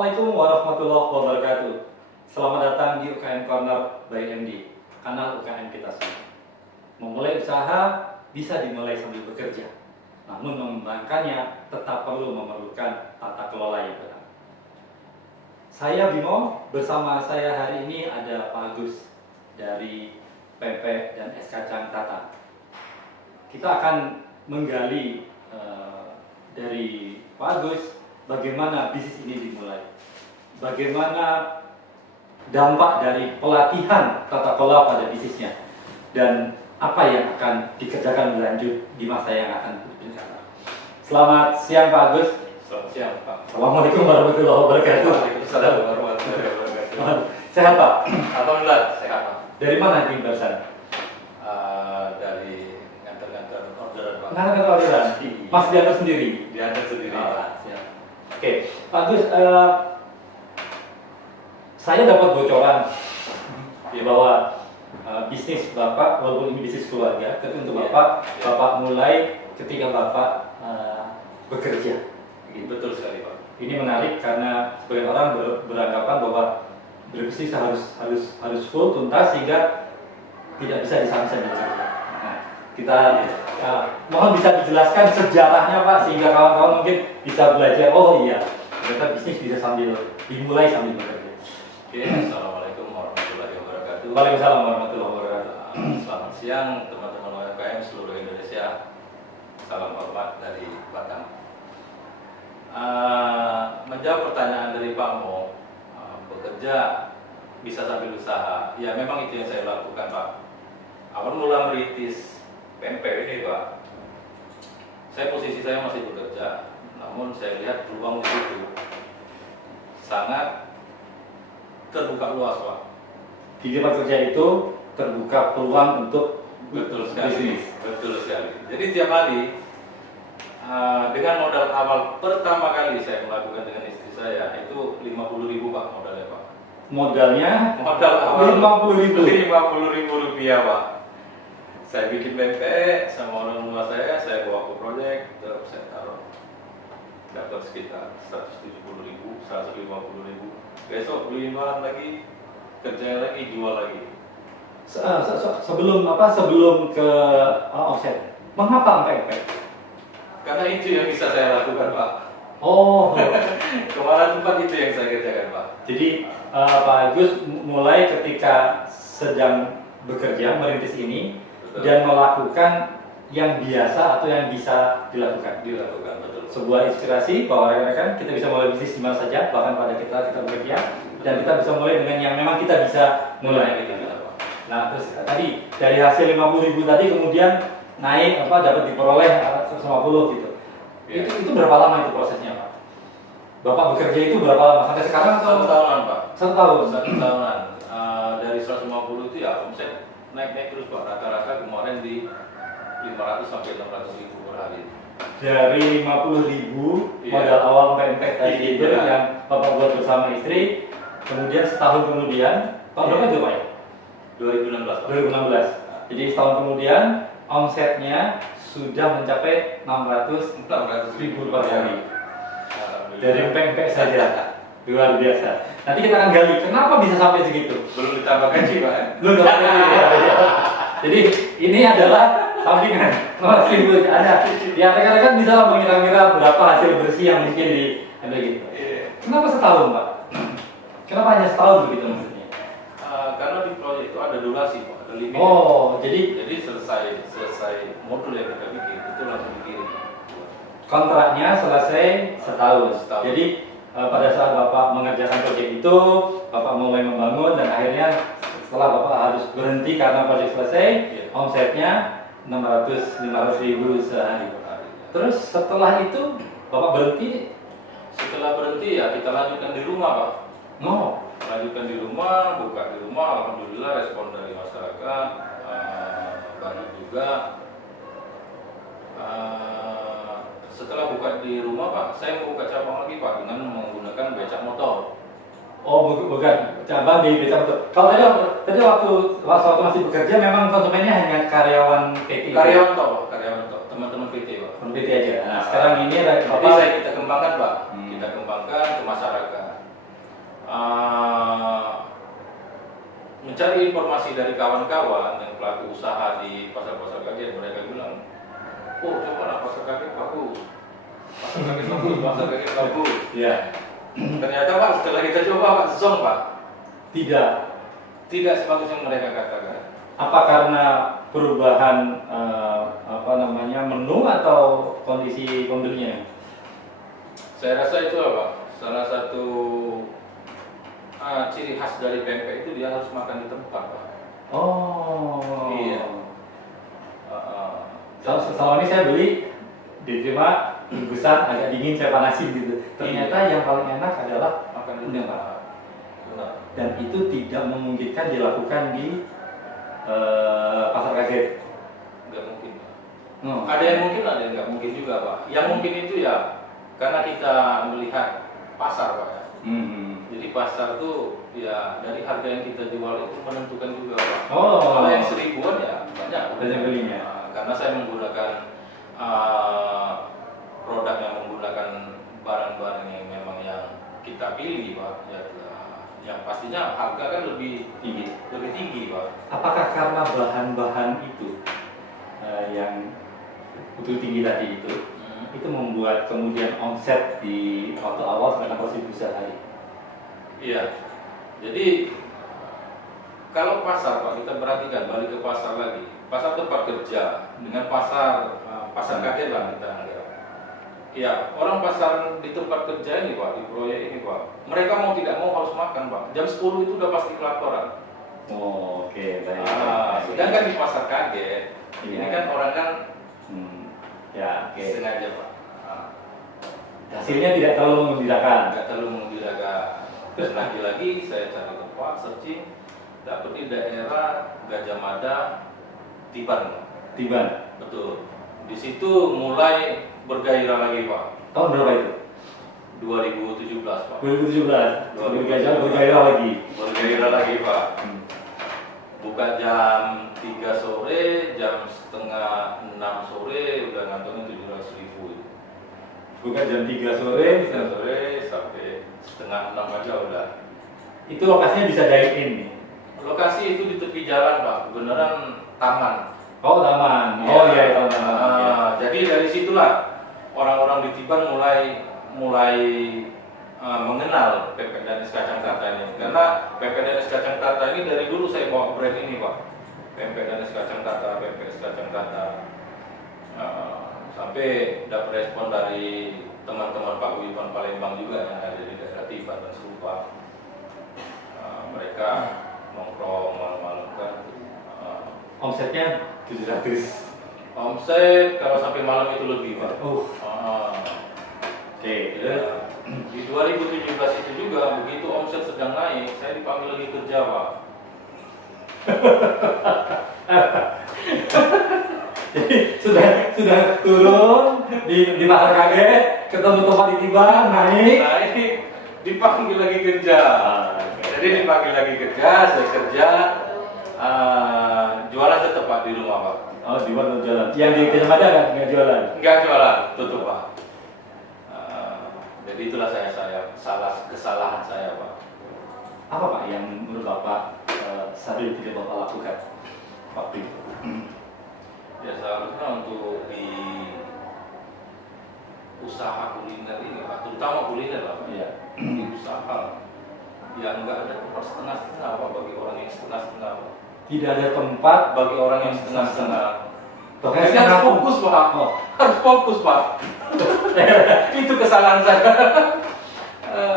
Assalamualaikum warahmatullahi wabarakatuh. Selamat datang di UKM Corner by MD, kanal UKM kita semua. Memulai usaha bisa dimulai sambil bekerja, namun mengembangkannya tetap memerlukan tata kelola yang benar. Saya Bimo, bersama saya hari ini ada Pak Agus dari PP dan S Kacang Tata. Kita akan menggali dari Pak Agus bagaimana bisnis ini dimulai, bagaimana dampak dari pelatihan tata kelola pada bisnisnya, dan apa yang akan dikerjakan berlanjut di masa yang akan datang. Selamat siang Pak Agus. Selamat siang Pak. Assalamualaikum warahmatullahi wabarakatuh. Waalaikumsalam warahmatullahi wabarakatuh. Sehat Pak? Alhamdulillah sehat Pak. Dari mana ini barusan? Dari ngantar-ngantar orderan Pak. Nggak orderan. Mas diantar sendiri? Diantar sendiri Pak. Siap. Oke, Pak Agus, saya dapat bocoran bahwa bisnis Bapak, walaupun ini bisnis keluarga, tapi untuk Bapak, Bapak mulai ketika Bapak bekerja. Betul sekali Pak. Ini menarik karena sebagian orang beranggapan bahwa berbisnis harus full tuntas sehingga tidak bisa disangsikan bekerja. Nah, kita mohon bisa dijelaskan sejarahnya Pak, sehingga kawan-kawan mungkin bisa belajar. Oh iya, ternyata bisnis bisa dimulai sambil bekerja. Oke, Assalamualaikum warahmatullahi wabarakatuh. Waalaikumsalam warahmatullahi wabarakatuh. Selamat siang teman-teman UMKM seluruh Indonesia. Salam hormat dari Batam. Menjawab pertanyaan dari Pak Mo, bekerja bisa sambil usaha. Ya memang itu yang saya lakukan Pak. Awal mula merintis PMP ini Pak, posisi saya masih bekerja, namun saya lihat peluang di situ sangat terbuka luas Pak. Di tempat kerja itu terbuka peluang untuk Betul sekali. bisnis. Betul sekali. Jadi tiap hari dengan modal awal pertama kali saya melakukan dengan istri saya itu 50.000 Pak modalnya Pak. Modal awal 50.000. 50.000 rupiah Pak. Saya bikin PMP sama orang tua saya bawa ke proyek, terus saya taruh dapat sekitar 170.000, 150.000. Besok beli bahan lagi, kerja lagi, jual lagi. Sebelum ke offset, mengapa PMP? Karena itu yang bisa saya lakukan Pak. Oh, Kemarin tempat itu yang saya kerjakan Pak. jadi Pak Agus mulai ketika sedang bekerja merintis ini. Betul. Dan melakukan yang biasa atau yang bisa dilakukan. Betul. Sebuah inspirasi bahwa rekan-rekan kita bisa mulai bisnis di mana saja, bahkan pada kita bekerja, dan kita bisa mulai dengan yang memang kita bisa mulai. Nah, terus tadi dari hasil 50.000 tadi kemudian naik dapat diperoleh 150 gitu. Ya. Itu berapa lama itu prosesnya Pak? Bapak bekerja itu berapa lama sampai sekarang atau? 1 tahunan Pak. 1 tahun. 1 tahunan. Dari 150 itu ya omset naik terus Pak. Rata-rata kemarin di 500 sampai 600.000 per hari. Dari 50.000 modal awal PMP tadi itu yang Bapak buat bersama istri, kemudian setahun kemudian, tahun berapa itu Pak ya? 2016 Pak. 2016. Jadi setahun kemudian omsetnya sudah mencapai 600.000 per hari. Dari PMP saja. Luar biasa. Nanti kita akan gali kenapa bisa sampai segitu. Belum ditambah gaji Pak. Belum dapat gaji. Jadi ini adalah sampingan. Masih ada. Ya rekan-rekan bisa mengira-ngira berapa hasil bersih yang mungkin ada gitu. Kenapa setahun Pak? Kenapa hanya setahun begitu maksudnya? Karena di proyek itu ada durasi Pak, ada limit. Oh, jadi selesai modul yang kita bikin itu langsung dikirim. kontraknya selesai setahun. Setahun. Jadi pada saat Bapak mengerjakan proyek itu, Bapak mulai membangun dan akhirnya setelah Bapak harus berhenti karena proyek selesai, omsetnya 500.000 sehari. Terus setelah itu Bapak berhenti? Setelah berhenti ya kita lanjutkan di rumah Pak. No. Lanjutkan di rumah, buka di rumah. Alhamdulillah respon dari masyarakat banyak juga. Setelah buka di rumah Pak, saya membuka cabang lagi Pak dengan menggunakan becak motor. Oh, bukan cabang di becak motor. Kalau tadi waktu masih bekerja memang konsumennya hanya karyawan PT. Karyawan toh, teman-teman PT Pak. PT aja. Nah, sekarang ini jadi kita kembangkan Pak, kita kembangkan ke masyarakat. Mencari informasi dari kawan-kawan yang pelaku usaha di pasar-pasar kaget, mereka bilang, oh cobalah pasar kaget bagus, pasar kaget bagus, pasar kaget bagus. Ya. Ternyata Pak, setelah kita coba Pak, zonk Pak, Tidak. tidak sebagus yang mereka katakan. Apa karena perubahan menu atau kondisi pembelinya? Saya rasa itu apa? Salah satu ciri khas dari pempek itu dia harus makan di tempat Pak. Oh. Iya. Selama ini saya beli diterima bungkusan agak dingin saya panasin gitu. Ternyata yang paling enak adalah Makan di Benar, tempat. Benar. dan itu tidak memungkinkan dilakukan di pasar kaget. Nggak mungkin Pak. Oh. Ada yang mungkin, ada yang nggak mungkin juga Pak. Yang mungkin itu ya karena kita melihat pasar Pak ya. Jadi pasar tuh ya dari harga yang kita jual itu menentukan juga Pak. Oh. Kalau yang 1000-an ya banyak. Banyak belinya. Karena saya menggunakan produk yang menggunakan barang-barang yang memang yang kita pilih Pak. Ya, yang pastinya harga kan lebih tinggi Pak. Apakah karena bahan-bahan itu yang butuh tinggi tadi itu membuat kemudian omset di waktu awal sampai 6% sehari? Iya. Jadi kalau pasar Pak, kita perhatikan balik ke pasar lagi. Pasar tempat kerja dengan pasar kaget lah kita anggap. Ya, orang pasar di tempat kerja ini Pak, di proyek ini Pak, mereka mau tidak mau harus makan Pak. Jam 10 itu udah pasti kelaparan. Oh, oke, baik. Sedangkan di pasar kaget, ini kan orang kan ya, oke. sengaja Pak. Hasilnya tidak terlalu mengembirakan. Nggak terlalu mengembirakan. Terus lagi-lagi saya cari tempat searching, dapat di daerah Gajah Mada, Tiban. Tiban. Betul. Di situ mulai bergairah lagi Pak. Tahun berapa itu? 2017 Pak. 2017. Bergairah lagi. Bergairah lagi Pak. Buka jam 3 sore, jam setengah 6 sore udah ngantongin 700.000 itu. Buka jam 3 sore. 3 sore sampai setengah 6 aja udah. Itu lokasinya bisa dine-in nih. Lokasi itu di tepi jalan Pak, beneran taman. Oh, taman. Oh iya, taman. Jadi dari situlah orang-orang di Tiban mulai mengenal pempek Danis Kacang Tata ini. Karena pempek Danis Kacang Tata ini dari dulu saya bawa brand ini Pak. Pempek Danis Kacang Tata, pempek Kacang Tata. Sampai dapat respon dari teman-teman Pak Wiban Palembang juga yang ada di daerah Tiban dan serupa. Mereka nongkrong malam-malam kan. Omsetnya 700. Omset kalau sampai malam itu lebih Pak. Oke. Ya. Di 2017 itu juga begitu omset sedang naik, saya dipanggil lagi kerja Pak. Jadi sudah turun di pasar kaget, ketemu tempat di Tiban, naik. Dipanggil lagi kerja. Jadi dipanggil lagi kerja, saya kerja. Jualan tetap Pak di rumah Pak. Oh, di mana jualan? Yang di Gajah Mada nggak jualan? Nggak jualan, tutup Pak. Jadi itulah kesalahan saya Pak. Apa Pak yang menurut Bapak seharusnya tidak Bapak lakukan waktu itu? Ya seharusnya untuk di usaha kuliner ini Pak, terutama kuliner lah Pak. Iya. Di usaha yang nggak ada tempat setengah-setengah Pak bagi orang yang setengah-setengah Pak. Tidak ada tempat Bagi orang yang setengah-setengah. Bahkan Jadi harus fokus Pak. Oh. Harus fokus Pak. Itu kesalahan saya.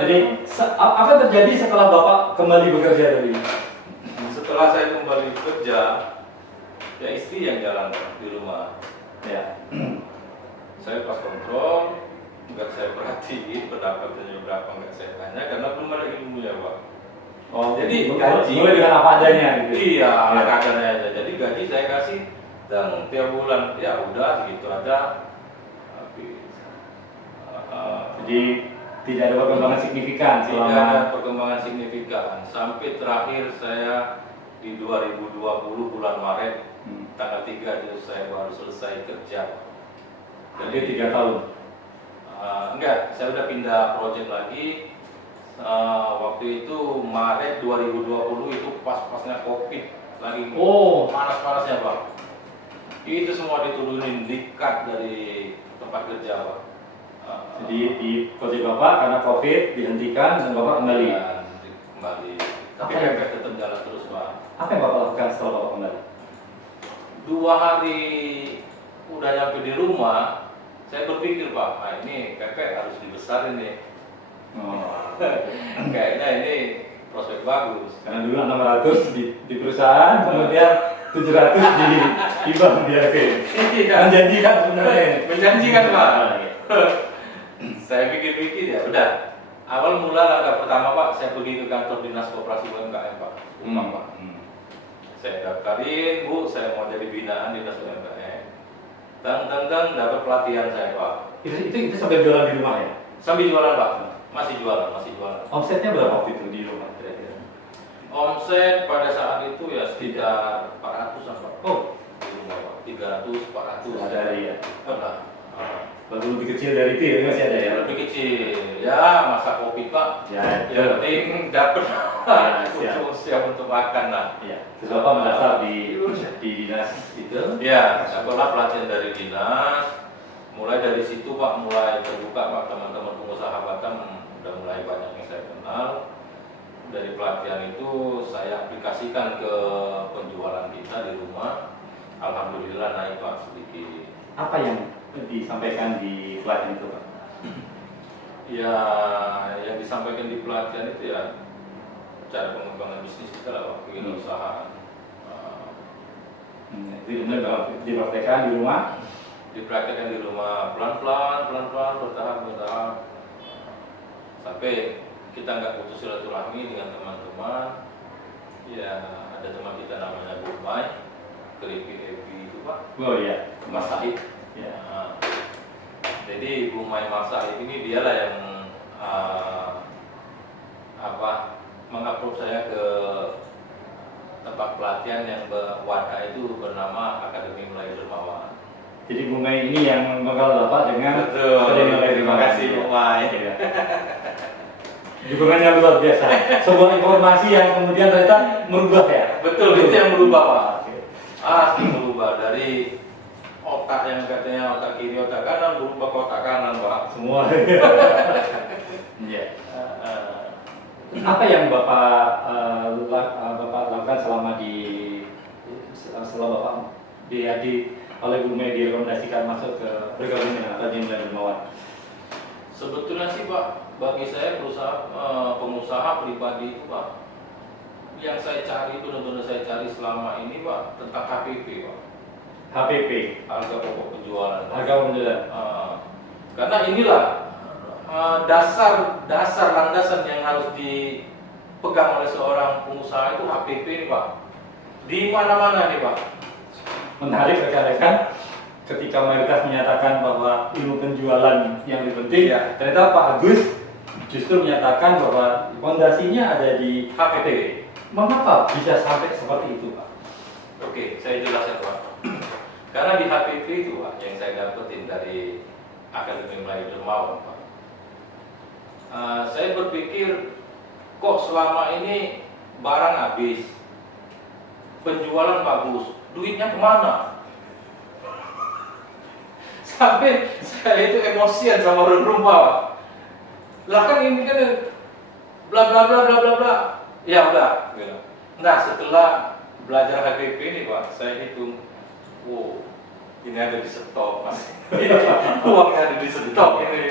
Jadi apa terjadi setelah Bapak kembali bekerja tadi? Setelah saya kembali bekerja, ya istri yang jalan Pak, di rumah. Ya. Saya pas kontrol, nggak saya perhatiin pendapatannya berapa, nggak saya tanya karena belum ada ilmunya Pak. Oh, Jadi gaji mulai dengan apa adanya gitu. Iya, apa adanya aja. Jadi gaji saya kasih dan tiap bulan ya udah gitu aja. Jadi tidak ada perkembangan signifikan Tidak selama ada perkembangan signifikan sampai terakhir saya di 2020 bulan Maret tanggal 3 itu saya baru selesai kerja. Jadi 3 tahun. Enggak, saya udah pindah project lagi. Waktu itu Maret 2020 itu pas-pasnya COVID lagi Oh, panas-panasnya Pak. Itu semua diturunin dikat dari tempat kerja Pak. jadi di proyek Bapak karena COVID dihentikan dan Bapak kembali. Dan kembali. Tapi Apa yang- PPK tetap jalan terus Pak. Apa yang Bapak lakukan setelah Bapak kembali? 2 hari udah nyampe di rumah, saya berpikir Pak, nah ini PP harus dibesarin nih. Oh, Kayaknya ini prospek bagus. karena dulu 600 di perusahaan, kemudian 700 di bank diakin. Iya. Menjanjikan sebenarnya. Menjanjikan Pak. Ah, iya. Saya pikir-pikir ya udah. Awal mula langkah pertama Pak, saya pergi ke kantor dinas koperasi UMKM Pak. Umang Pak. Saya daftarin, Bu, saya mau jadi binaan dinas UMKM. Tang dapat pelatihan saya Pak. Itu sampai jualan di rumah ya? Sambil jualan Pak. Masih jualan. Omsetnya berapa waktu itu di rumah kira-kira? Omset pada saat itu ya sekitar 400-an Pak. Oh, Di rumah Pak. 300, 400. ada ya. Udah. Baru lebih kecil dari itu ya, ini masih ada ya? Lebih kecil. Ya, masa kopi Pak. Ya, Yang penting dapat siap. siap untuk makan lah. Iya. Terus Bapak mendaftar di dinas itu? Ya, setelah pelatihan dari dinas, mulai dari situ Pak, mulai terbuka Pak, teman-teman pengusaha Batam udah mulai banyak yang saya kenal. Dari pelatihan itu saya aplikasikan ke penjualan kita di rumah. Alhamdulillah naik Pak sedikit. Apa yang disampaikan di pelatihan itu Pak? Ya, yang disampaikan di pelatihan itu ya cara pengembangan bisnis kita lah Pak, kewirausahaan. Itu kemudian Bapak dipraktekkan di rumah? Dipraktekkan di rumah pelan-pelan, bertahap, sampai kita nggak putus silaturahmi dengan teman-teman. Ya, ada teman kita namanya Bu Mai, Keripik Ebi itu Pak, Oh iya. Mas Said. Ya. Nah, jadi Bu Mai Mas Said ini dialah yang mengupload saya ke tempat pelatihan yang wadah itu bernama Akademi Melayu Dermawan. Jadi Bu Mei ini yang membekal Bapak dengan Betul. Akademi Melayu Terima Dermawan. kasih Bu Mai. Iya. Dukungannya luar biasa. Sebuah informasi yang kemudian ternyata merubah ya. Betul, itu yang berubah Pak. Oke. Asli berubah dari otak yang katanya otak kiri, otak kanan berubah ke otak kanan Pak. Semua. Iya. Apa yang Bapak lakukan selama Bapak oleh Bu Mei direkomendasikan masuk ke bergabung dengan Akademi Melayu Dermawan? Sebetulnya sih Pak, bagi saya pengusaha pribadi itu Pak, yang saya cari benar-benar saya cari selama ini Pak tentang HPP Pak. HPP, Harga pokok penjualan Pak. harga penjualan. Karena inilah dasar landasan yang harus dipegang oleh seorang pengusaha itu HPP ini Pak. Di mana-mana nih Pak. Menarik rekan-rekan, ketika mayoritas menyatakan bahwa ilmu penjualan yang lebih penting, Ya. ternyata Pak Agus justru menyatakan bahwa fondasinya ada di HPP. Mengapa bisa sampai seperti itu Pak? Oke, saya jelaskan Pak. Karena di HPP itu Pak, yang saya dapetin dari Akademi Melayu Dermawan Pak. Saya berpikir kok selama ini barang habis, penjualan bagus, duitnya kemana? Sampai saya itu emosian sama orang rumah Pak. Lah kan ini kan bla bla bla bla bla bla. Ya udah. Gitu. Nah setelah belajar HPP ini Pak, saya hitung, wow, ini ada di stok Mas. Uangnya ada di stok ini.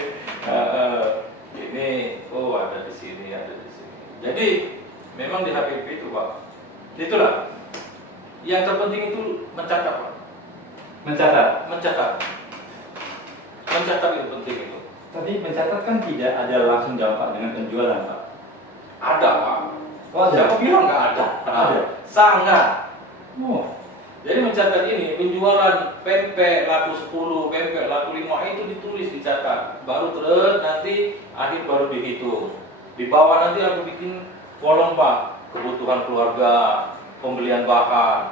Ini, oh ada di sini, ada di sini. Jadi memang di HPP itu Pak, itulah. Yang terpenting itu mencatat Pak. Mencatat. Mencatat itu penting itu. Tapi mencatat kan tidak ada langsung dampak dengan penjualan Pak. Ada Pak. Oh, ada. Siapa bilang nggak ada? Ada. Sangat. Oh, Jadi mencatat ini penjualan pempek laku 10, pempek laku 5 itu ditulis dicatat. Baru terus nanti akhir baru dihitung. Di bawah nanti aku bikin kolom Pak, kebutuhan keluarga, pembelian bahan.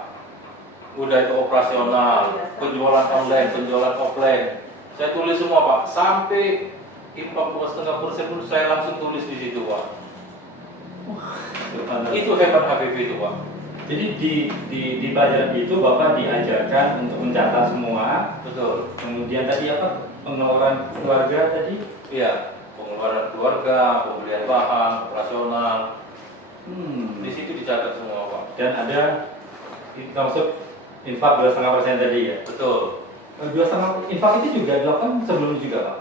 Udah itu operasional, penjualan online, penjualan offline. Saya tulis semua Pak, sampai 40,5% pun saya langsung tulis di situ Pak. Subhanallah. Itu hebat Habibie itu Pak. Jadi di pelajaran itu Bapak diajarkan untuk mencatat semua. Betul. Kemudian tadi apa? Pengeluaran keluarga tadi? Iya, pengeluaran keluarga, pembelian bahan, operasional. Di situ dicatat semua Pak. Dan ada termasuk infak 2,5% tadi ya. Betul. 2,5 infak itu juga dilakukan sebelum juga Pak.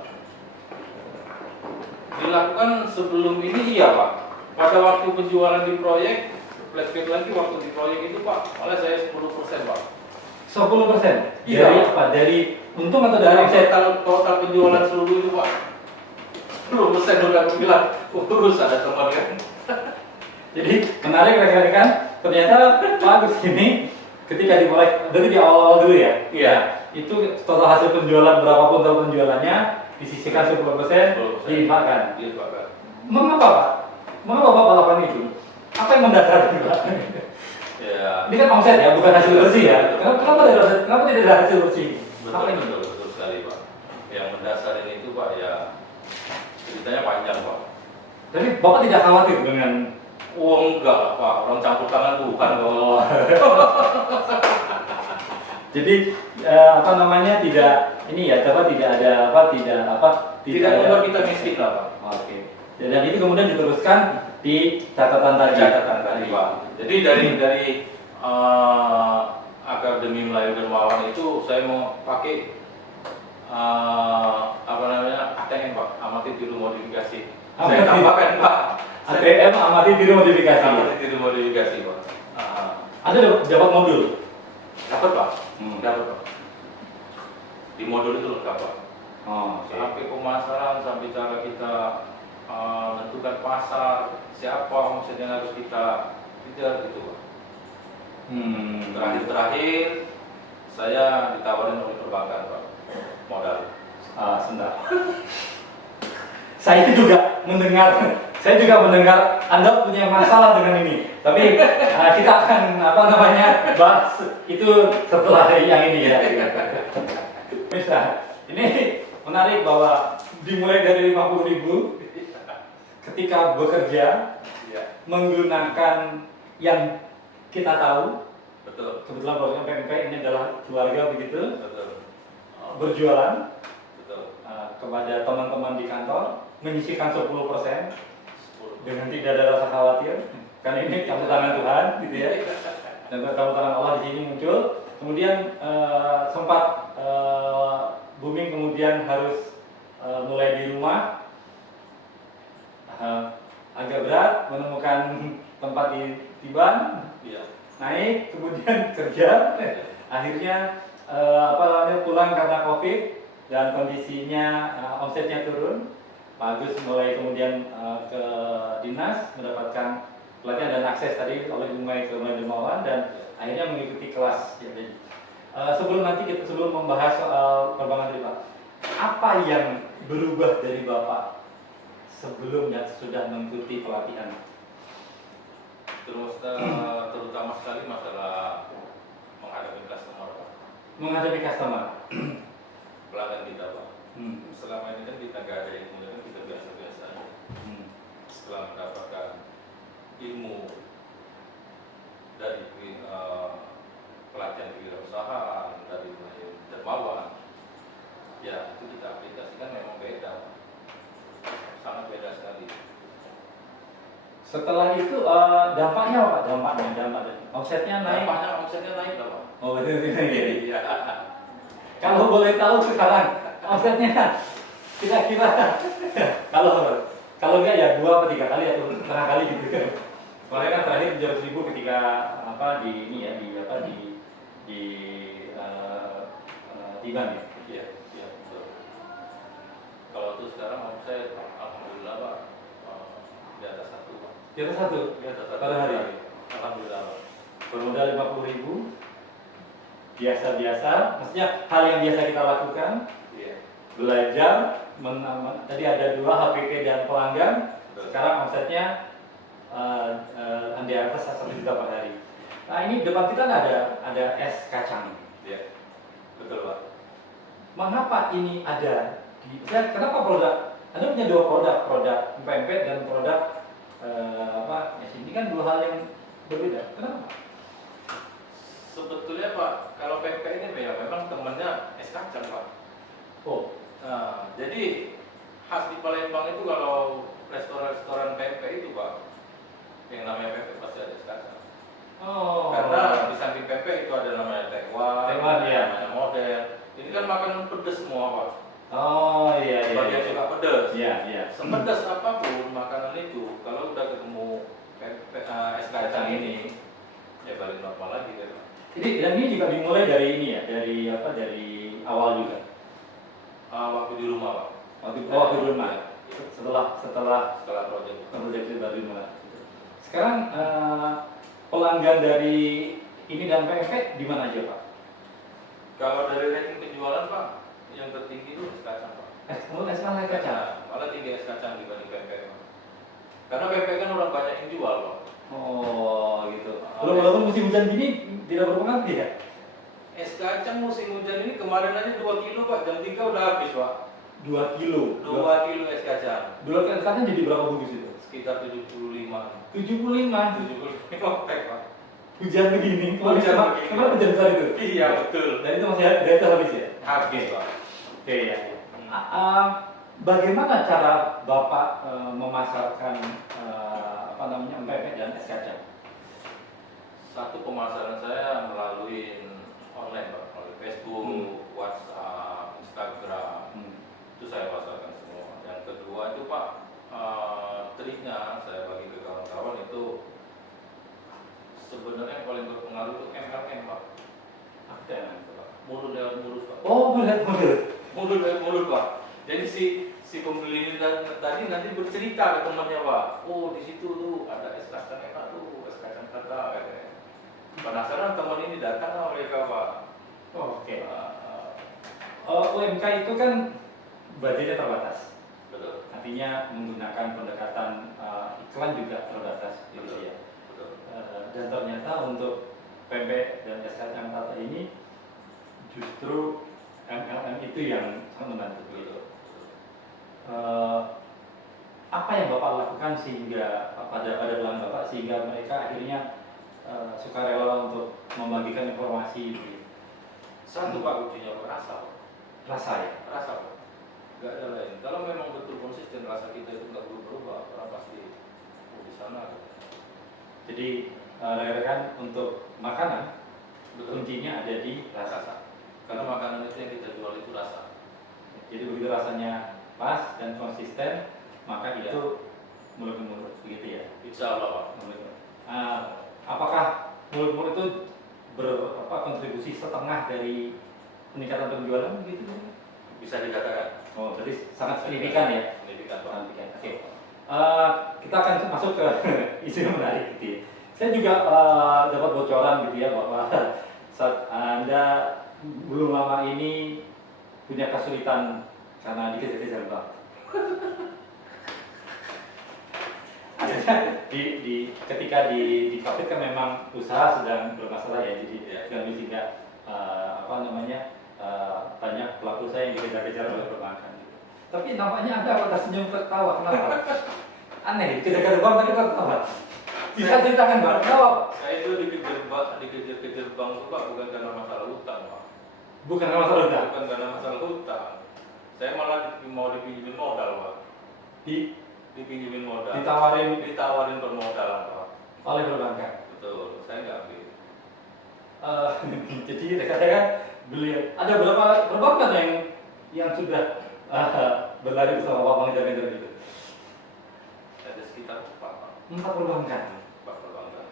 Dilakukan sebelum ini iya Pak. Pada waktu penjualan di proyek, flashback lagi waktu di proyek itu Pak, malah saya 10% Pak. 10%? Iya. Dari apa? Dari untung atau dari Dari omset? total penjualan seluruh itu Pak. 10% udah aku bilang, urus ada teman kan. Jadi menarik rekan-rekan, ternyata Pak Agus ini ketika dimulai, berarti di awal-awal dulu ya? Iya. Itu total hasil penjualan berapapun total penjualannya disisihkan 10% 10%. diinfakkan. Iya Pak. Mengapa Pak? Mengapa Bapak lakukan itu? Apa yang mendasari Pak? Ya. Ini kan omset ya, bukan hasil bersih ya. Kenapa tidak ada hasil bersih? Apa ini? Betul sekali Pak. Yang mendasari itu Pak ya ceritanya panjang Pak. Tapi Bapak tidak khawatir dengan Enggak lah Pak, orang campur tangan Tuhan oh. Jadi apa namanya tidak ini ya, tidak ada apa tidak ada. membuat kita miskin lah Pak. Oke. Dan itu kemudian diteruskan di catatan tadi. Catatan tadi Pak. Jadi dari Akademi Melayu Dermawan itu saya mau pakai apa namanya ATM Pak, amati tiru modifikasi. Saya tambahkan Pak. ATM amati tiru modifikasi. Amati tiru modifikasi Pak. Ada dapat modul. Dapat Pak. Dapat Pak. Di modul itu lengkap Pak. Oh, oke. Sampai pemasaran, sampai cara kita menentukan pasar, siapa omset yang harus kita kejar gitu Pak. Terakhir saya ditawarin oleh perbankan Pak, modal. Sebentar. Saya juga mendengar Anda punya masalah dengan ini. Tapi kita akan bahas itu setelah yang ini ya. Misal, ini menarik bahwa dimulai dari 50.000 ketika bekerja menggunakan yang kita tahu. Betul. Kebetulan keluarga PMP ini adalah keluarga begitu. Betul. Berjualan Betul. kepada teman-teman di kantor menyisihkan 10% 10. dengan tidak ada rasa khawatir karena ini campur tangan Tuhan gitu ya, dan campur tangan Allah di sini muncul. Kemudian sempat booming, kemudian harus mulai di rumah, agak berat menemukan tempat di Tiban, naik kemudian kerja, akhirnya pulang karena COVID dan kondisinya omsetnya turun. Pak Agus mulai kemudian ke dinas mendapatkan pelatihan dan akses tadi oleh Umay ke Melayu Dermawan dan akhirnya mengikuti kelas ya, tadi. Sebelum membahas soal perbankan tadi Pak, apa yang berubah dari Bapak sebelum dan sudah mengikuti pelatihan? Terutama sekali masalah menghadapi customer Pak. Menghadapi customer. Pelanggan kita Pak. Selama ini kan kita nggak ada ilmu, kan kita biasa-biasa aja. Setelah mendapatkan ilmu dari pelatihan kewirausahaan dari Melayu Dermawan, ya itu kita aplikasikan memang beda, sangat beda sekali. Setelah itu dampaknya apa? Dampaknya omsetnya naik. Omsetnya naik lah Pak. Oh betul. Iya. Kalau boleh tahu sekarang omsetnya kira-kira kalau enggak ya 2 atau 3 kali atau setengah kali gitu. Kemarin kan terakhir 700.000 ketika di Tiban ya. Iya, betul. Kalau itu sekarang omset alhamdulillah Pak di atas 1 Pak. Di atas 1 pada hari. Alhamdulillah Pak. Bermodal 50.000. Biasa-biasa, maksudnya hal yang biasa kita lakukan. Iya. Belajar, tadi ada 2 HPP dan pelanggan. Betul. Sekarang omsetnya di atas 1 juta per hari. Nah ini depan kita ada es kacang. Iya, betul Pak. Mengapa ini ada kenapa produk? Anda punya 2 produk PMP dan produk ini kan dua hal yang berbeda. Kenapa? Sebetulnya Pak, kalau pempek ini ya memang temennya es kacang Pak. Oh, Nah, jadi khas di Palembang itu kalau restoran-restoran pempek itu Pak, yang namanya pempek pasti ada es kacang. oh, Karena di samping pempek itu ada namanya tekwan, Tekwan, ya. namanya model. Ini kan makanan pedes semua Pak. oh iya iya. Sebagian suka pedes. Iya iya. Sepedas apapun makanan itu, kalau udah ketemu es kacang ini, ya balik normal lagi kan. Dan ini juga dimulai dari ini ya, dari awal juga. Waktu di rumah Pak. Waktu di rumah. Setelah Proyek. proyek itu baru mulai. Sekarang pelanggan dari ini dan pempek di mana aja Pak? Kalau dari rating penjualan Pak, yang tertinggi itu es kacang Pak. Es kacang. Malah tinggi es kacang dibanding pempek Pak. Karena pempek kan orang banyak yang jual Pak. Oh gitu. Walaupun musim hujan gini tidak berpengaruh ya? Es kacang musim hujan ini kemarin aja 2 kilo Pak, jam 3 udah habis Pak. 2 kilo. 2 kilo es kacang. 2 kilo es kacang jadi berapa bungkus itu? Sekitar 75. 75. 75 pack Pak. Hujan begini. Hujan begini. Kemarin hujan besar itu. Iya betul. Dan itu masih dari itu habis ya? Habis Pak. Oke ya. Bagaimana cara Bapak memasarkan pempek dan es kacang? Satu pemasaran saya melalui online Pak, melalui Facebook, WhatsApp, Instagram. Itu saya pasarkan semua. Yang kedua itu Pak, triknya saya bagi ke kawan-kawan itu sebenarnya yang paling berpengaruh itu MLM Pak. Apa yang itu Pak? Mulut lewat mulut Pak. Oh, mulut. Mulut lewat mulut Pak. Jadi si pembeli ini tadi nanti bercerita ke temannya Pak. Oh di situ tuh ada es kacang enak tuh, es kacang tata katanya. Penasaran teman ini datang sama mereka Pak. Oh, oke. UMK itu kan budgetnya terbatas. Betul. Artinya menggunakan pendekatan iklan juga terbatas gitu Betul. ya. Betul. Dan ternyata untuk pempek dan es kacang tata ini justru MLM itu yang sangat membantu gitu. Apa yang Bapak lakukan sehingga pada pelanggan Bapak sehingga mereka akhirnya sukarela untuk membagikan informasi gitu? Satu Pak kuncinya Pak, rasa Pak. Rasa ya? Rasa Pak. Gak ada lain. Kalau memang betul konsisten rasa kita itu nggak berubah, orang pasti di sana. Jadi rekan untuk makanan Betul. kuncinya ada di rasa. Rasa. Karena makanan itu yang kita jual itu rasa. Jadi begitu rasanya pas dan konsisten, maka itu mulut ke mulut begitu ya. Insya Allah Pak. Mulut ke mulut. Apakah mulut ke mulut itu kontribusi setengah dari peningkatan penjualan begitu? Bisa dikatakan. Oh, jadi sangat signifikan ya. Signifikan Pak. Signifikan. Oke. Kita akan masuk ke isu yang menarik gitu ya. Saya juga dapat bocoran gitu ya bahwa saat Anda belum lama ini punya kesulitan karena dikejar-kejar bank. Ketika di COVID kan memang usaha sedang bermasalah ya, jadi kami sehingga banyak pelaku usaha yang dikejar-kejar oleh perbankan. Gitu. Tapi nampaknya Anda pada senyum tertawa, kenapa? Aneh, dikejar-kejar bank tapi tertawa. Bisa ceritakan Pak, kenapa? Saya itu dikejar bank itu Pak bukan karena masalah utang Pak. Bukan karena masalah utang. Bukan karena masalah utang. Saya malah mau dipinjemin modal Pak. Dipinjemin modal. Ditawarin permodalan Pak. Oleh perbankan. Betul, saya nggak ambil. Jadi rekan-rekan beli ada berapa perbankan yang sudah berlari bersama Bapak mengejar-ngejar gitu? Ada sekitar 4 Pak. 4 perbankan. 4 perbankan.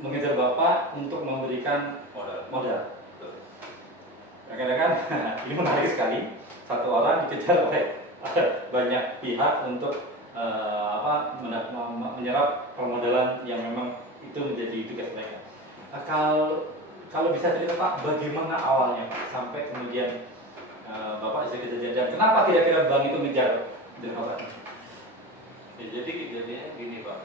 Mengejar Bapak untuk memberikan modal. Betul. Rekan-rekan, ini menarik sekali. Satu orang dikejar oleh banyak pihak untuk menyerap permodalan yang memang itu menjadi tugas mereka. Kalau bisa cerita Pak, bagaimana awalnya Pak sampai kemudian Bapak bisa kejar dan kenapa kira-kira bank itu ngejar Bapak? Ya, jadi kejadiannya gini Pak.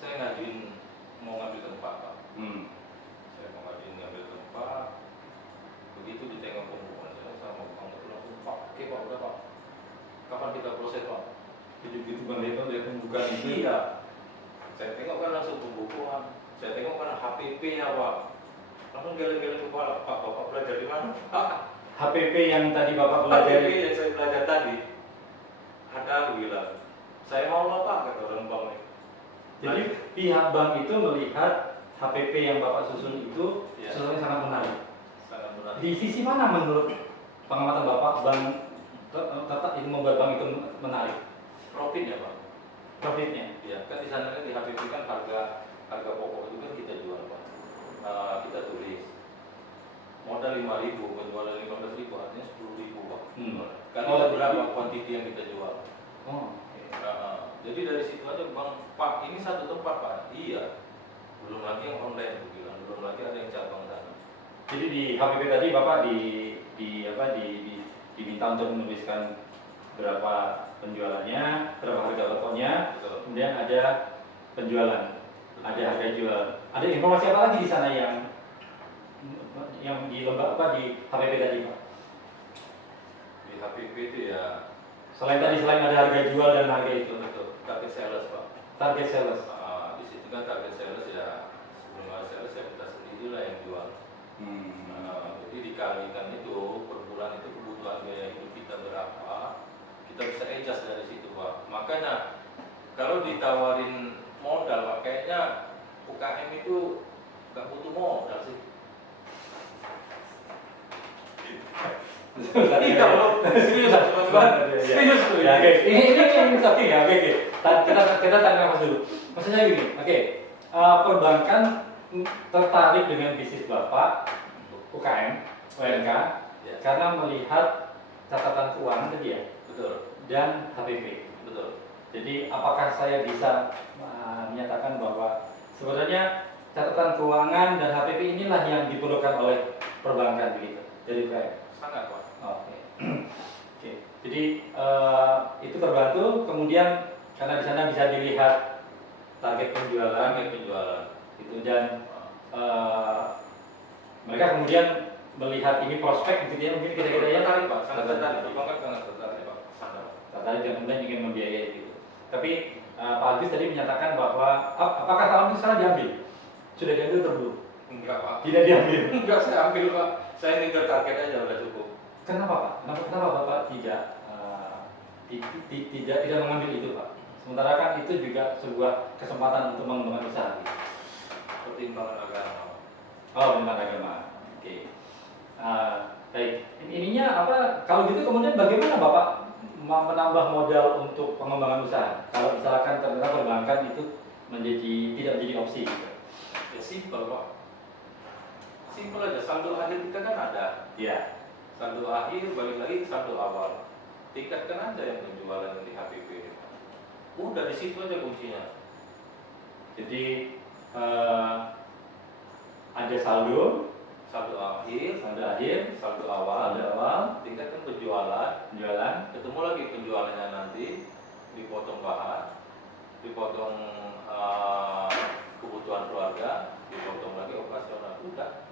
Saya ngajuin mau ngambil tempat Pak. Saya mau ngajuin ngambil tempat. Begitu ditengok pembukuan saya sama Bang itu langsung Pak, oke Pak, udah Pak. Kapan kita proses Pak? Gitu-gitu Bang Leto ya pembukaan itu. Iya. Saya tengok kan langsung pembukuan. Saya tengok kan HPP-nya Pak. Langsung geleng-geleng kepala, Pak, Bapak belajar di mana? HPP yang tadi Bapak HPP pelajari. yang saya belajar tadi. Ada aku bilang. Saya mau lah Pak, kata orang Bang nih. Jadi pihak bank itu melihat HPP yang Bapak susun itu Iya. sesuatu yang sangat menarik. Sangat menarik. Di sisi mana menurut pengamatan Bapak bank tetap itu membuat bank itu menarik? Profit ya Pak. Profitnya. Iya, kan di sana kan di HPP kan harga pokok itu kan kita jual Pak. Kita tulis modal 5.000, penjualan 15.000, artinya 10.000 Pak. Kan Oh, itu berapa kuantiti yang kita jual. Oh. Jadi dari situ aja Bang, Pak ini satu tempat Pak. Iya. Belum lagi yang online aku bilang, belum lagi ada yang cabang sana. Jadi di HPP tadi Bapak diminta untuk menuliskan berapa penjualannya, berapa harga tokonya, Betul. kemudian ada penjualan, ada harga jual. Ada informasi apa lagi di sana yang di lembaga apa di HPP tadi Pak? Di HPP itu ya Selain ada harga jual dan harga itu, betul target sales Pak. target sales. Di situ kan target sales ya sebelum ada sales ya kita sendiri lah yang jual. Jadi dikalikan itu per bulan itu kebutuhan biaya hidup kita berapa, kita bisa adjust dari situ Pak. Makanya kalau ditawarin modal Pak, kayaknya UKM itu nggak butuh modal sih. Iya, serius, serius tuh. Ya, oke. Ini oke ya, oke. Kita tanya Mas dulu. Maksudnya gini, oke. Perbankan tertarik dengan bisnis Bapak UKM, UMK, Ya. karena melihat catatan keuangan tadi ya, Betul, dan HPP. betul. Jadi apakah saya bisa menyatakan bahwa sebenarnya catatan keuangan dan HPP inilah yang diperlukan oleh perbankan begitu dari UKM? Sangat Pak. Oke. Oke. Jadi itu terbantu. Kemudian karena di sana bisa dilihat target penjualan, Target penjualan. itu dan mereka kemudian melihat ini prospek gitu ya, mungkin kira-kira ya. Tertarik Pak, sangat tertarik. Perbankan sangat tertarik Pak. Sangat. Tertarik dan kemudian ingin membiayai gitu. Tapi Pak Agus tadi menyatakan bahwa apakah tahun itu sekarang diambil? Sudah diambil atau belum? Enggak Pak. Tidak diambil. Enggak saya ambil Pak. Saya ngejar target aja udah cukup. Kenapa Pak? Kenapa Bapak tidak tidak mengambil itu Pak? Sementara kan itu juga sebuah kesempatan untuk mengembangkan usaha. Gitu. Pertimbangan agama. Oh, pertimbangan agama. Oke. Baik. Ininya apa? Kalau gitu kemudian bagaimana Bapak menambah modal untuk pengembangan usaha? Kalau misalkan ternyata perbankan itu tidak menjadi opsi. Gitu. Ya simpel Pak. Simpel aja. Saldo akhir kita kan ada. Iya. Saldo akhir balik lagi ke saldo awal. Tingkatkan aja yang penjualan di HPP. Udah di situ aja kuncinya. Jadi ada saldo Saldo akhir, saldo awal, tingkatkan penjualan, ketemu lagi penjualannya nanti, dipotong bahan, dipotong kebutuhan keluarga, dipotong lagi operasional, udah,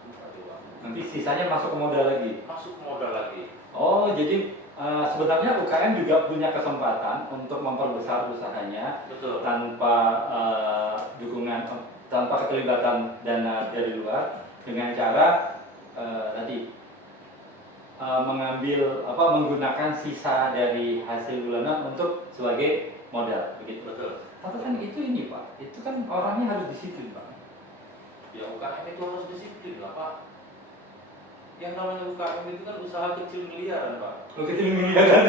nanti sisanya masuk ke modal lagi. masuk modal lagi. Oh, jadi sebenarnya UKM juga punya kesempatan untuk memperbesar usahanya Betul. tanpa dukungan, tanpa keterlibatan dana dari luar, dengan cara tadi menggunakan sisa dari hasil bulanan untuk sebagai modal, begitu. Betul. Tapi kan ini Pak, itu kan orangnya harus disiplin Pak. Ya UKM itu harus disiplin lah Pak. Yang namanya UKM itu kan usaha kecil miliaran Pak. Lo kecil miliaran,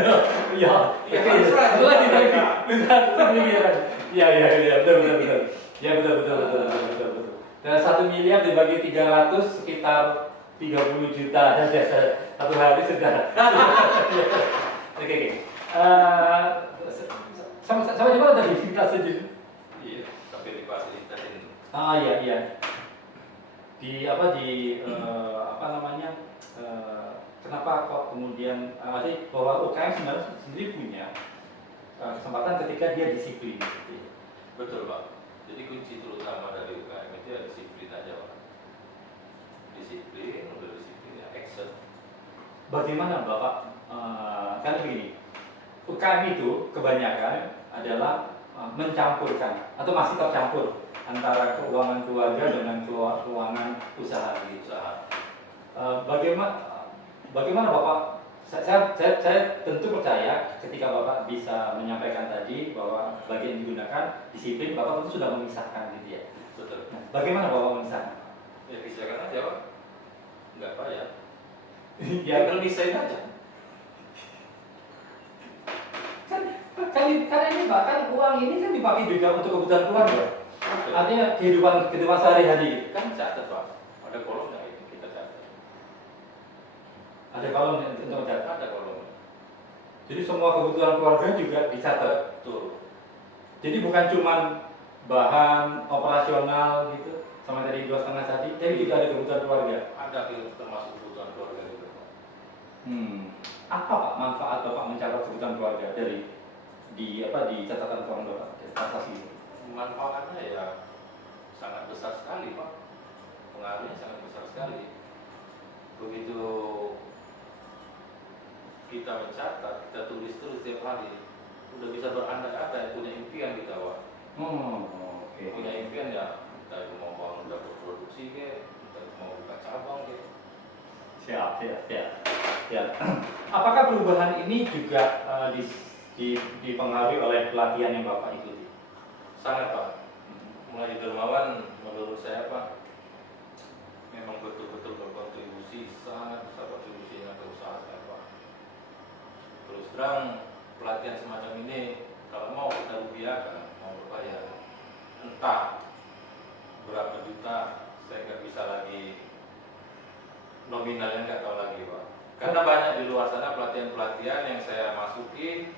ya. Ya, harus lah. Usaha kecil miliaran. Iya, betul. Ya betul. Dan 1 miliar dibagi 300 sekitar 30 juta satu hari sudah. Oke. Sama coba tadi kita saja. Iya, tapi difasilitasin. Iya. Kenapa kok kemudian bahwa UKM sebenarnya sendiri punya kesempatan ketika dia disiplin. Gitu. Betul Pak. Jadi kunci terutama dari UKM itu ya disiplin aja Pak. Disiplin, udah disiplin ya action. Bagaimana Bapak kan begini, UKM itu kebanyakan adalah mencampurkan atau masih tercampur antara keuangan keluarga dengan keuangan usaha gitu. Bagaimana Bapak? Saya tentu percaya ketika Bapak bisa menyampaikan tadi bahwa bagi yang digunakan disiplin, Bapak tentu sudah memisahkan gitu ya. Betul. Nah, bagaimana Bapak memisahkan? Ya pisahkan aja Pak. Nggak payah. Ya Tinggal desain aja. kan ini Pak, kan uang ini kan dipakai juga untuk kebutuhan keluarga. Artinya kehidupan sehari-hari gitu. Kan catat Pak. Ada kolomnya itu kita catat. Ada kolom untuk mencatat. Ada kolom. Jadi semua kebutuhan keluarga juga dicatat. Betul. Jadi bukan cuma bahan operasional gitu, sama tadi 2,5 tadi, tapi juga ada kebutuhan keluarga. Ada termasuk kebutuhan keluarga juga Pak. Apa Pak manfaat Bapak mencatat kebutuhan keluarga dari di catatan keuangan Bapak transaksi ini? Manfaatnya ya sangat besar sekali Pak. Pengaruhnya sangat besar sekali. Begitu kita mencatat, kita tulis setiap hari, udah bisa berandai-andai, punya impian kita Pak. Oke. Punya impian ya, kita mau bangun dapur produksi ke, kita mau buka cabang ke. Siap. Apakah perubahan ini juga dipengaruhi oleh pelatihan yang Bapak ikuti? Sangat Pak. Mulai dermawan menurut saya Pak, memang betul-betul berkontribusi, sangat besar kontribusinya ke usaha saya Pak. Terus terang pelatihan semacam ini kalau mau kita rupiahkan, mau berbayar, entah berapa juta, saya nggak bisa lagi nominalnya, nggak tahu lagi Pak. Karena banyak di luar sana pelatihan-pelatihan yang saya masukin,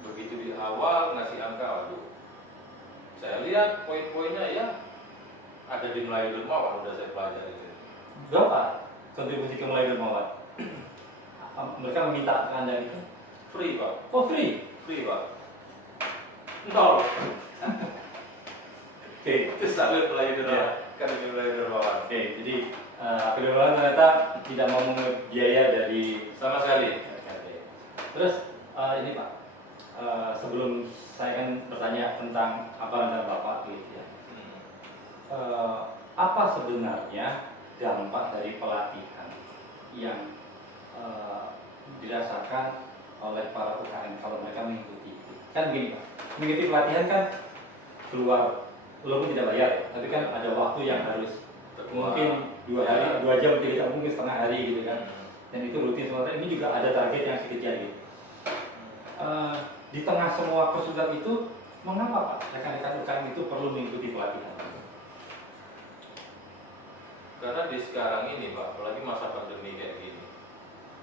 begitu di awal ngasih angka, waduh, saya lihat poin-poinnya ya ada di Melayu Dermawan, udah saya pelajari. Berapa kontribusi ke Melayu Dermawan? Mereka meminta ke Anda itu? Free Pak. Oh free? Free Pak. Nol. Oke. Itu sambil Melayu Dermawan. Kan di Melayu Dermawan. Oke, jadi kedua ternyata tidak mau mengenai biaya dari Sama sekali. RKT. Terus ini Pak, sebelum saya kan bertanya tentang apa rencana Bapak gitu ya. Apa sebenarnya dampak dari pelatihan yang dirasakan oleh para UKM kalau mereka mengikuti itu? Kan gini Pak, mengikuti pelatihan kan keluar walaupun tidak bayar, tapi kan ada waktu yang harus mungkin 2 hari, 2 jam, 3 jam, mungkin setengah hari gitu kan. Dan itu rutin sementara ini juga ada target yang sekian gitu. Di tengah semua kesulitan itu, mengapa Pak rekan-rekan UKM itu perlu mengikuti pelatihan? Karena di sekarang ini Pak, apalagi masa pandemi kayak gini,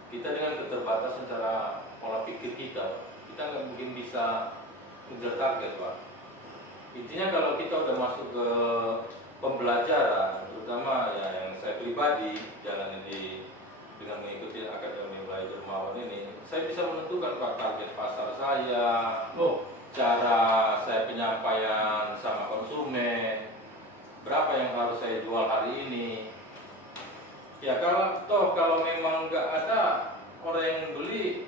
kita dengan keterbatasan cara pola pikir kita nggak mungkin bisa mengejar target Pak. Intinya kalau kita udah masuk ke pembelajaran, terutama ya yang saya pribadi jalanin dengan mengikuti Akademi Melayu Dermawan ini, saya bisa menentukan Pak target pasar saya, cara saya penyampaian sama konsumen, berapa yang harus saya jual hari ini. Ya kalau memang nggak ada orang yang beli,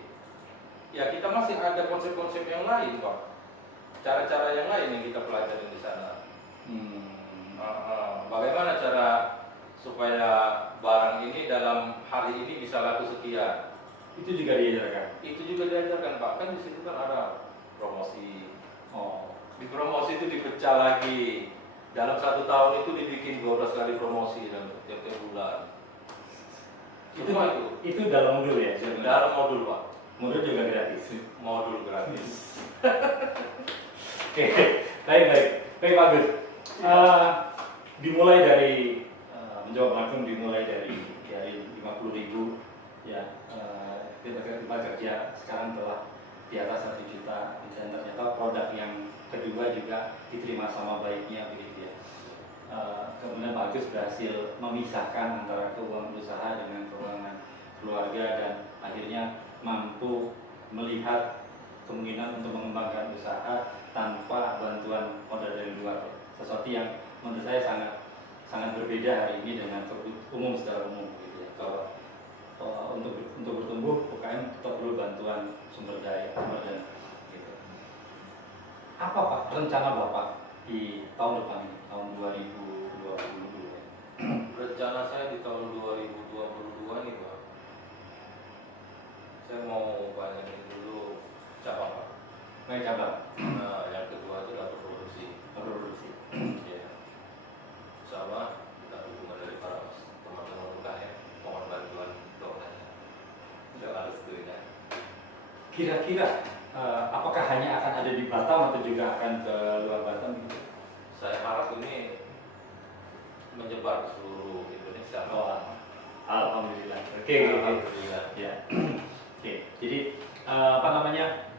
ya kita masih ada konsep-konsep yang lain Pak, cara-cara yang lain yang kita pelajari di sana. Bagaimana cara supaya barang ini dalam hari ini bisa laku sekian? Itu juga diajarkan? Itu juga diajarkan Pak, kan di situ kan ada promosi. Di promosi itu dipecah lagi. Dalam 1 tahun itu dibikin 12 kali promosi dan tiap-tiap bulan. Itu dalam modul ya? Dalam modul Pak. Modul juga gratis? Modul gratis. Oke, baik bagus. Dimulai dari menjawab langsung, dimulai dari 50.000 ya, tempat kerja sekarang telah di atas 1 juta, dan ternyata produk yang kedua juga diterima sama baiknya begitu ya. Kemudian bagus berhasil memisahkan antara keuangan usaha dengan keuangan keluarga dan akhirnya mampu melihat kemungkinan untuk mengembangkan usaha tanpa bantuan modal dari luar. Sesuatu yang menurut saya sangat berbeda hari ini dengan umum secara umum gitu ya. Kalau untuk bertumbuh UKM tetap perlu bantuan sumber dana gitu. Apa Pak rencana Bapak di tahun depan ini, tahun 2022? Rencana saya di tahun 2022 nih Pak, saya mau banyakin dulu cabang Pak. Baik cabang, Nah, yang kedua itu adalah produksi. produksi. Ya, sama kita dukungan dari para teman-teman UKM, mohon bantuan doanya. Jangan harus ya. Kira-kira apakah hanya akan ada di Batam atau juga akan ke luar Batam? Saya harap ini menyebar ke seluruh Indonesia. Oh, alhamdulillah. Oke. Alhamdulillah. Ya. Oke. Jadi apa namanya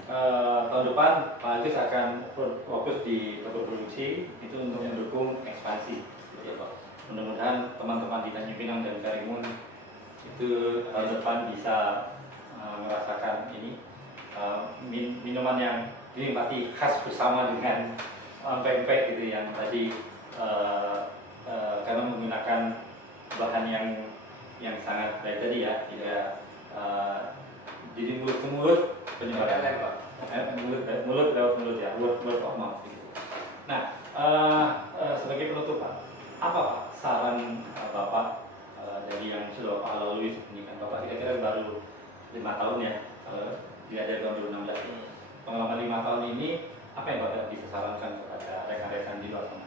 tahun depan Pak Agus akan fokus di produksi itu untuk mendukung ekspansi. Iya Pak. Mudah-mudahan teman-teman di Tanjung Pinang dan Karimun itu tahun depan bisa merasakan ini minuman yang dinikmati khas bersama dengan pempek gitu yang tadi karena menggunakan bahan yang sangat baik tadi ya, tidak jadi mulut ke mulut penyebaran Pak. mulut lewat mulut ya, word of mouth gitu. Nah, sebagai penutup Pak, apa Pak saran Bapak dari yang sudah Bapak lalui pendidikan Bapak kira-kira baru 5 tahun ya, tidak dari tahun 2016. Pengalaman 5 tahun ini, apa yang Bapak bisa sarankan kepada rekan-rekan di luar sana?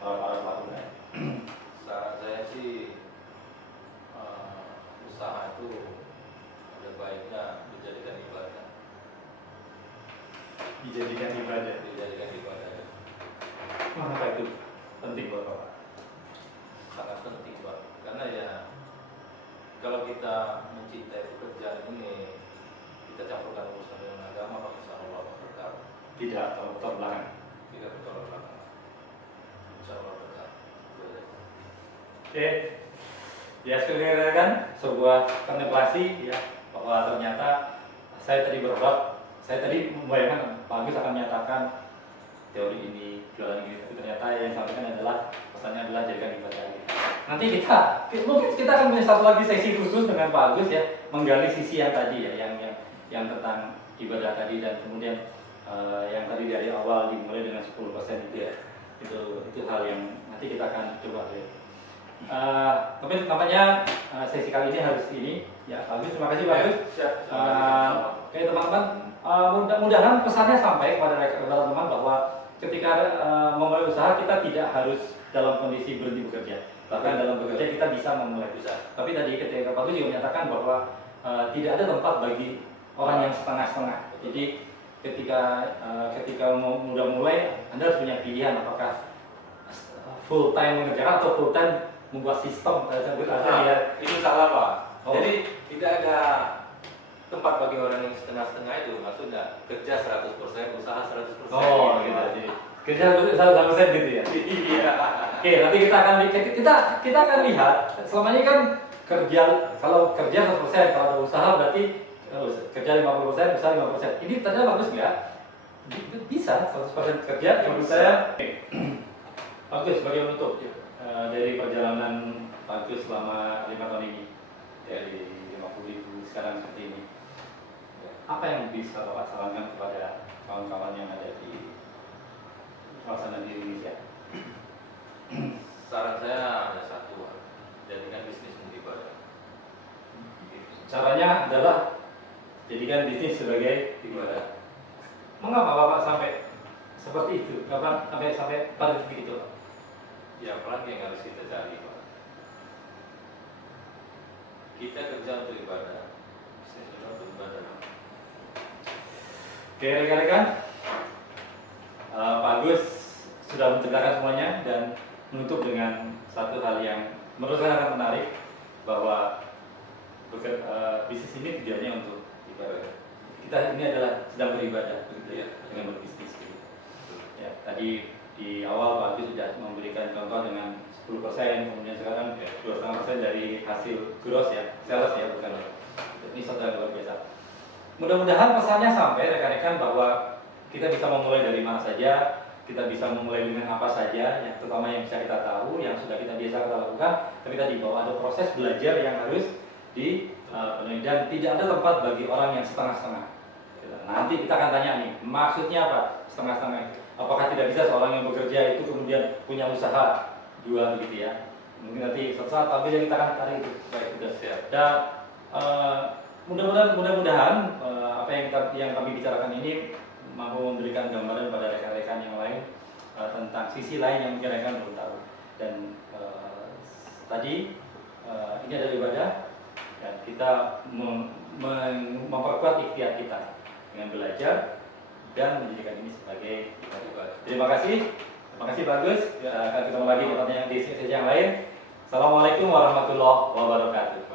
Para pelaku lain. Saran saya sih usaha itu ada baiknya dijadikan ibadah. Dijadikan ibadah. Dijadikan ibadah. Mengapa itu penting buat Bapak? Sangat penting Pak. Karena ya kalau kita mencintai pekerjaan ini, kita campurkan urusan dengan agama, maka insya Allah berkah. Tidak tolak belakang. Tidak bertolak belakang. Insya Allah berkah. Oke, ya sekali kan sebuah kontemplasi ya bahwa ternyata saya tadi membayangkan Pak Agus akan menyatakan teori ini, jualan ini, tapi ternyata yang disampaikan adalah pesannya adalah jadikan ibadah. Nanti mungkin kita akan punya satu lagi sesi khusus dengan Pak Agus ya, menggali sisi yang tadi ya, yang tentang ibadah tadi dan kemudian yang tadi dari awal dimulai dengan 10% itu ya, itu hal yang nanti kita akan coba lihat. Tapi namanya sesi kali ini harus ini ya Pak Agus, terima kasih Pak Agus. Oke teman-teman, mudah-mudahan pesannya sampai kepada teman-teman bahwa ketika memulai usaha kita tidak harus dalam kondisi berhenti bekerja, bahkan dalam bekerja kita bisa memulai usaha. Tapi tadi ketika Pak Agus juga menyatakan bahwa tidak ada tempat bagi orang yang setengah-setengah. Jadi ketika mudah mulai, Anda harus punya pilihan apakah full time mengerjakan atau full time membuat sistem ya. Itu salah Pak. Oh. Jadi tidak ada tempat bagi orang yang setengah-setengah itu, maksudnya kerja 100%, usaha 100%. Oh, gitu. Jadi kerja 100% gitu ya. Iya. Oke, nanti kita akan lihat. Selama ini kan kalau kerja 100%, kalau ada usaha berarti kerja 50%, usaha 50%. Ini ternyata bagus nggak? Bisa 100% kerja, 50% usaha. Oke, sebagai penutup dari perjalanan Pak Agus selama 5 tahun ini dari 50.000 sekarang seperti ini, apa yang bisa Bapak sarankan kepada kawan-kawan yang ada di kawasan di Indonesia? Saran saya ada satu, jadikan bisnis ibadah. Caranya adalah jadikan bisnis sebagai ibadah. Mengapa Bapak sampai seperti itu? Bapak sampai pada titik itu? Ya, apalagi yang harus kita cari Pak. Kita kerja untuk ibadah, bisnis untuk ibadah. Oke rekan-rekan, Pak Agus sudah menceritakan semuanya dan menutup dengan satu hal yang menurut saya sangat menarik, bahwa bisnis ini tujuannya untuk ibadah. Kita ini adalah sedang beribadah begitu ya, dengan berbisnis gitu. Ya, tadi di awal Pak Agus sudah memberikan contoh dengan 10%, kemudian sekarang 2,5% dari hasil gross ya, sales ya, bukan ya. Ini satu yang luar biasa. Mudah-mudahan pesannya sampai rekan-rekan bahwa kita bisa memulai dari mana saja, kita bisa memulai dengan apa saja, yang terutama yang bisa kita tahu, yang sudah kita biasa kita lakukan. Tapi tadi bahwa ada proses belajar yang harus dipenuhi dan tidak ada tempat bagi orang yang setengah-setengah. Nanti kita akan tanya nih, maksudnya apa? setengah-setengah. Apakah tidak bisa seorang yang bekerja itu kemudian punya usaha jual gitu ya? Mungkin nanti suatu saat tapi kita akan cari itu. Baik, sudah siap. Dan mudah-mudahan apa yang kami bicarakan ini mampu memberikan gambaran pada rekan-rekan yang lain tentang sisi lain yang mungkin rekan belum tahu. Dan tadi ini adalah ibadah dan kita memperkuat ikhtiar kita dengan belajar dan menjadikan ini sebagai ibadah. Terima kasih bagus. Akan ketemu lagi di sesi yang lain. Assalamualaikum warahmatullahi wabarakatuh.